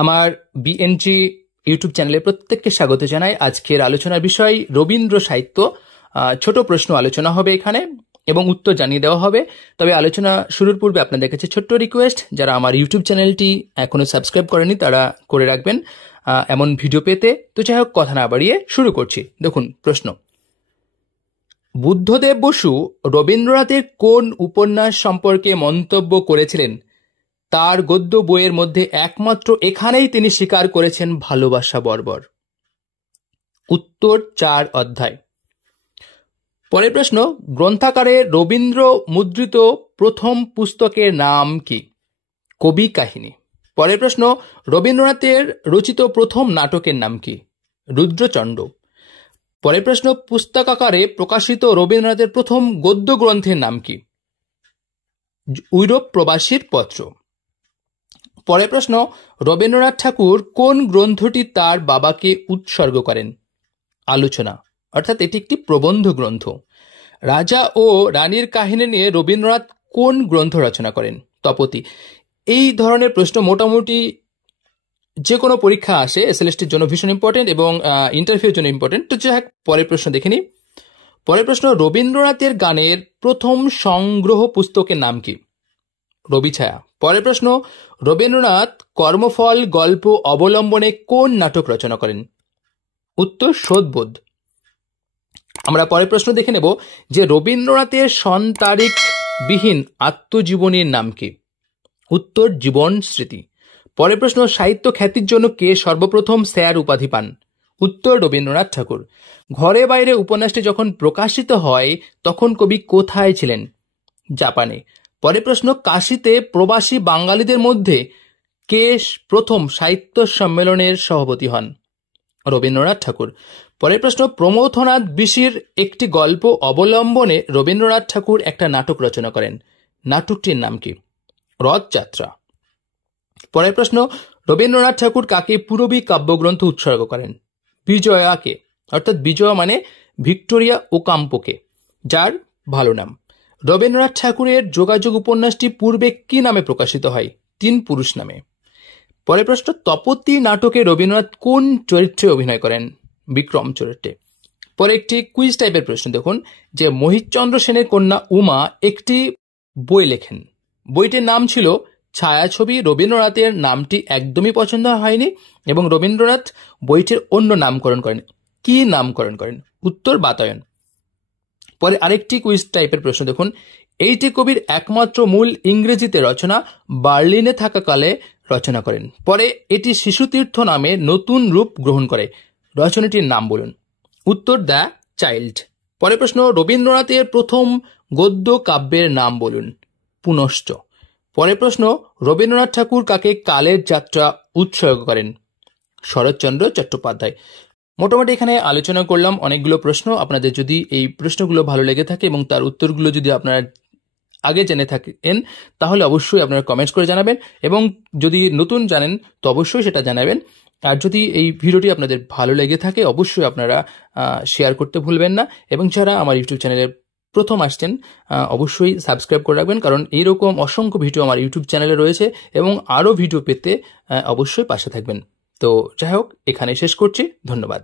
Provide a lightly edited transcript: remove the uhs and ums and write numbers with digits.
আমার BNG YouTube চ্যানেলে প্রত্যেককে স্বাগত জানাই। আজকের আলোচনার বিষয় রবীন্দ্র সাহিত্য। ছোট প্রশ্ন আলোচনা হবে এখানে এবং উত্তর জানিয়ে দেওয়া হবে। তবে আলোচনা শুরুর পূর্বে আপনাদের কাছে ছোট্ট রিকোয়েস্ট, যারা আমার ইউটিউব চ্যানেলটি এখনো সাবস্ক্রাইব করেনি তারা করে রাখবেন এমন ভিডিও পেতে। তো যাই হোক, কথা না বাড়িয়ে শুরু করছি। দেখুন প্রশ্ন, বুদ্ধদেব বসু রবীন্দ্রনাথের কোন উপন্যাস সম্পর্কে মন্তব্য করেছিলেন? তার গদ্য বইয়ের মধ্যে একমাত্র এখানেই তিনি স্বীকার করেছেন ভালোবাসা বর্বর। উত্তর 4 অধ্যায়। পরের প্রশ্ন, গ্রন্থাকারে রবীন্দ্র মুদ্রিত প্রথম পুস্তকের নাম কি? কবি কাহিনী। পরের প্রশ্ন, রবীন্দ্রনাথের রচিত প্রথম নাটকের নাম কি? রুদ্রচণ্ড। পরের প্রশ্ন, পুস্তকাকারে প্রকাশিত রবীন্দ্রনাথের প্রথম গদ্য গ্রন্থের নাম কি? ইউরোপ প্রবাসীর পত্র। পরের প্রশ্ন, রবীন্দ্রনাথ ঠাকুর কোন গ্রন্থটি তার বাবাকে উৎসর্গ করেন? আলোচনা, অর্থাৎ এটি একটি প্রবন্ধ গ্রন্থ। রাজা ও রানীর কাহিনী নিয়ে রবীন্দ্রনাথ কোন গ্রন্থ রচনা করেন? তপতী। এই ধরনের প্রশ্ন মোটামুটি যে কোনো পরীক্ষা আসে, এসএলএসটির জন্য ভীষণ ইম্পর্টেন্ট এবং ইন্টারভিউর জন্য ইম্পর্টেন্ট। তো যাই হোক, পরের প্রশ্ন দেখে নিই। পরের প্রশ্ন, রবীন্দ্রনাথের গানের প্রথম সংগ্রহ পুস্তকের নাম কি? রবিছায়া। পরের প্রশ্ন, রবীন্দ্রনাথ কর্মফল গল্প অবলম্বনে কোন নাটক রচনা করেন? উত্তর শোধবোধ। আমরা পরের প্রশ্ন দেখে নেব যে রবীন্দ্রনাথের সন তারিখ বিহীন আত্মজীবনীর নাম কি? উত্তর জীবন স্মৃতি। পরের প্রশ্ন, সাহিত্য খ্যাতির জন্য কে সর্বপ্রথম স্যার উপাধি পান? উত্তর রবীন্দ্রনাথ ঠাকুর। ঘরে বাইরে উপন্যাসটি যখন প্রকাশিত হয় তখন কবি কোথায় ছিলেন? জাপানে। পরের প্রশ্ন, কাশীতে প্রবাসী বাঙালিদের মধ্যে কে প্রথম সাহিত্য সম্মেলনের সভাপতি হন? রবীন্দ্রনাথ ঠাকুর। পরের প্রশ্ন, প্রমথনাথ ঋষির একটি গল্প অবলম্বনে রবীন্দ্রনাথ ঠাকুর একটা নাটক রচনা করেন। নাটকটির নাম কি? রথযাত্রা। পরের প্রশ্ন, রবীন্দ্রনাথ ঠাকুর কাকে পূরবী কাব্যগ্রন্থ উৎসর্গ করেন? বিজয়াকে, অর্থাৎ বিজয়া মানে ভিক্টোরিয়া ওকাম্পোকে, যার ভালো নাম। রবীন্দ্রনাথ ঠাকুরের যোগাযোগ উপন্যাসটি পূর্বে কি নামে প্রকাশিত হয়? 3 পুরুষ নামে। পরের প্রশ্ন, তপতী নাটকে রবীন্দ্রনাথ কোন চরিত্রে অভিনয় করেন? বিক্রম চরিত্রে। পরে একটি কুইজ টাইপের প্রশ্ন দেখুন, যে মহিতচন্দ্র সেনের কন্যা উমা একটি বই লেখেন, বইটির নাম ছিল ছায়াছবি। রবীন্দ্রনাথের নামটি একদমই পছন্দ হয়নি এবং রবীন্দ্রনাথ বইটির অন্য নামকরণ করেন। কি নামকরণ করেন? উত্তর বাতায়ন। পরে আরেকটি কুইজ টাইপের প্রশ্ন দেখুন, এইটি কবির একমাত্র মূল ইংরেজিতে রচনা, বার্লিনে থাকাকালে রচনা করেন। পরে এটি শিশুতীর্থ নামে নতুন রূপ গ্রহণ করে। রচনাটির নাম বলুন। উত্তর দ্য চাইল্ড। পরের প্রশ্ন, রবীন্দ্রনাথের প্রথম গদ্য কাব্যের নাম বলুন। পুনশ্চ। পরের প্রশ্ন, রবীন্দ্রনাথ ঠাকুর কাকে কালের যাত্রা উৎসর্গ করেন? শরৎচন্দ্র চট্টোপাধ্যায়। মোটামুটি এখানে আলোচনা করলাম অনেকগুলো প্রশ্ন। আপনাদের যদি এই প্রশ্নগুলো ভালো লেগে থাকে এবং তার উত্তরগুলো যদি আপনারা আগে জেনে থাকেন তাহলে অবশ্যই আপনারা কমেন্টস করে জানাবেন, এবং যদি নতুন জানেন তো অবশ্যই সেটা জানাবেন। আর যদি এই ভিডিওটি আপনাদের ভালো লেগে থাকে অবশ্যই আপনারা শেয়ার করতে ভুলবেন না, এবং যারা আমার ইউটিউব চ্যানেলে প্রথম আসছেন অবশ্যই সাবস্ক্রাইব করে রাখবেন, কারণ এইরকম অসংখ্য ভিডিও আমার ইউটিউব চ্যানেলে রয়েছে এবং আরও ভিডিও পেতে অবশ্যই পাশে থাকবেন। তো যাই হোক, এখানে শেষ করছি। ধন্যবাদ।